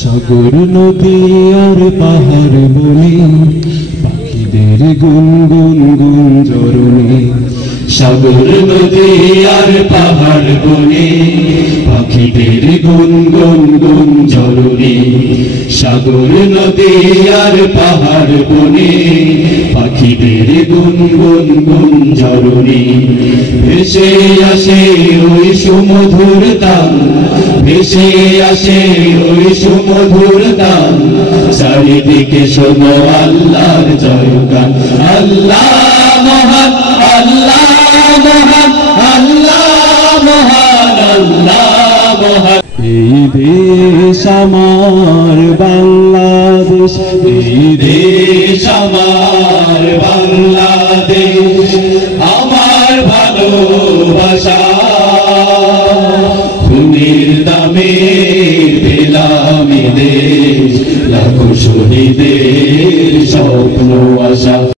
সাগর নদী আর পাহাড় বনে পাখিদের গুনগুন গুঞ্জরণে। সাগর নদী আর পাহাড় বনে পাখিদের গুনগুন গুঞ্জরণে। সাগর নদী আর পাহাড় বনে পাখিদের গুনগুন গুঞ্জরণে। ভেসে আসে ওই সুমধুর তান, ভেসে আসে ওই সুমধুর তান। চারিদিকে শোনো আল্লাহর জয়গান। আল্লাহ মহান, আল্লাহ মহান, আল্লাহ মহান, আল্লাহ মহান। এই দেশ আমার বাংলাদেশ, এই দেশ আমার বাংলাদেশ। আমার ভালোবাসা খুনের দামে পেলাম দেশ, লাখো শহীদের স্বপ্ন আশা।